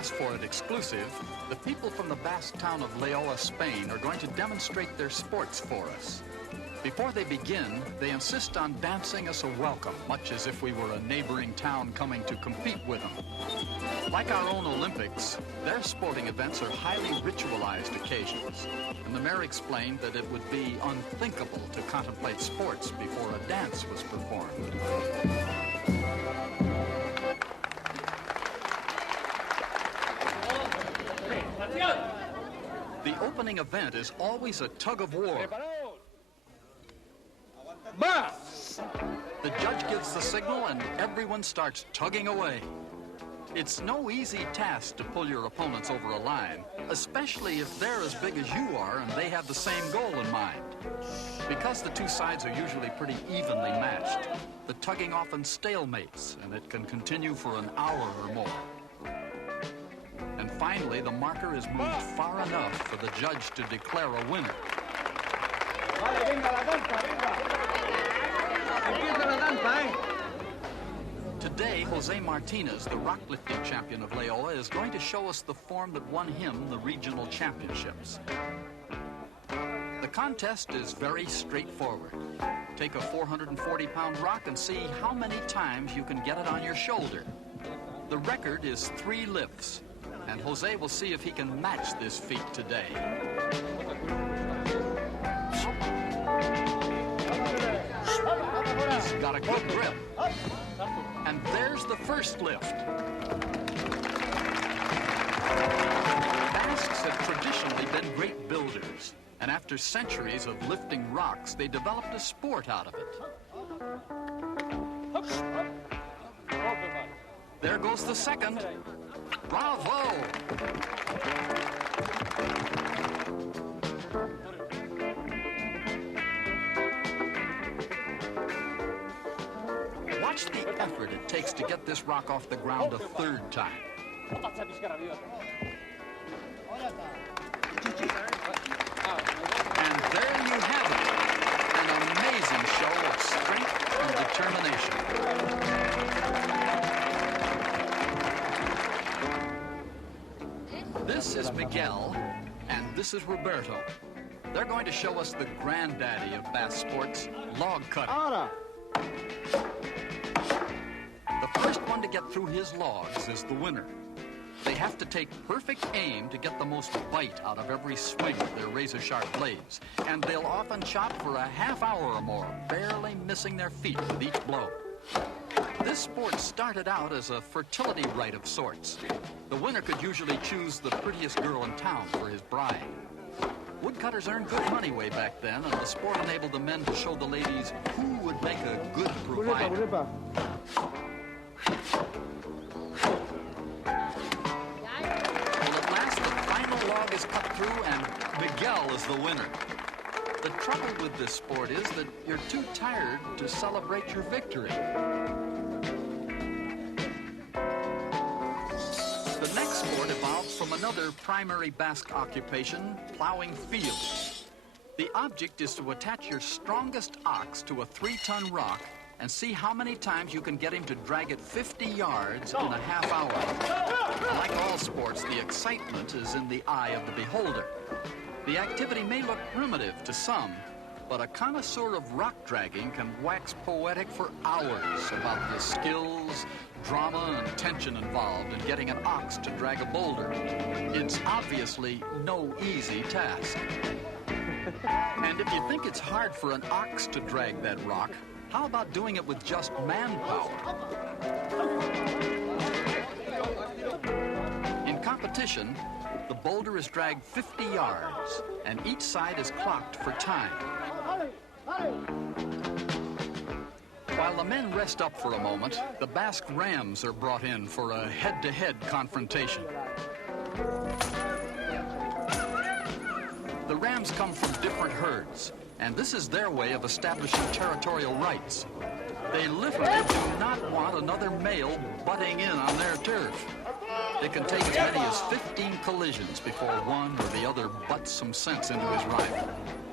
asked for it exclusive, the people from the Basque town of Leoa, Spain, are going to demonstrate their sports for us. Before they begin, they insist on dancing us a welcome, much as if we were a neighboring town coming to compete with them. Like our own Olympics, their sporting events are highly ritualized occasions, and the mayor explained that it would be unthinkable to contemplate sports before a dance was performed. The opening event is always a tug-of-war. The judge gives the signal and everyone starts tugging away. It's no easy task to pull your opponents over a line, especially if they're as big as you are and they have the same goal in mind. Because the two sides are usually pretty evenly matched, the tugging often stalemates and it can continue for an hour or more. And finally, the marker is moved far enough for the judge to declare a winner. Today, Jose Martinez, the rock lifting champion of Leoa, is going to show us the form that won him the regional championships. The contest is very straightforward. Take a 440-pound rock and see how many times you can get it on your shoulder. The record is 3 lifts, and Jose will see if he can match this feat today. He's got a good grip. And there's the first lift. Basques have traditionally been great builders, and after centuries of lifting rocks, they developed a sport out of it. There goes the second. Bravo! Watch the effort it takes to get this rock off the ground a 3rd time. And there you have it, an amazing show of strength and determination. This is Miguel, and this is Roberto. They're going to show us the granddaddy of Basque sports, log cutting. The first one to get through his logs is the winner. They have to take perfect aim to get the most bite out of every swing of their razor-sharp blades, and they'll often chop for a half hour or more, barely missing their feet with each blow. This sport started out as a fertility rite of sorts. The winner could usually choose the prettiest girl in town for his bride. Woodcutters earned good money way back then, and the sport enabled the men to show the ladies who would make a good provider. Well, at last, the final log is cut through, and Miguel is the winner. The trouble with this sport is that you're too tired to celebrate your victory. The next sport evolved from another primary Basque occupation, plowing fields. The object is to attach your strongest ox to a 3-ton rock and see how many times you can get him to drag it 50 yards in a half hour. Like all sports, the excitement is in the eye of the beholder. The activity may look primitive to some, but a connoisseur of rock dragging can wax poetic for hours about the skills, drama, and tension involved in getting an ox to drag a boulder. It's obviously no easy task. And if you think it's hard for an ox to drag that rock, how about doing it with just manpower? In competition, the boulder is dragged 50 yards, and each side is clocked for time. While the men rest up for a moment, the Basque rams are brought in for a head-to-head confrontation. The rams come from different herds, and this is their way of establishing territorial rights. They literally do not want another male butting in on their turf. They can take as many as 15 collisions before one or the other butts some sense into his rival.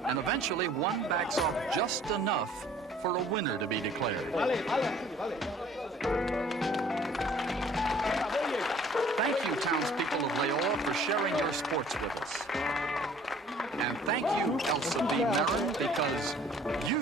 And eventually one backs off just enough for a winner to be declared. Thank you, townspeople. sharing your sports with us. And thank you, Elsa B. Marin, because you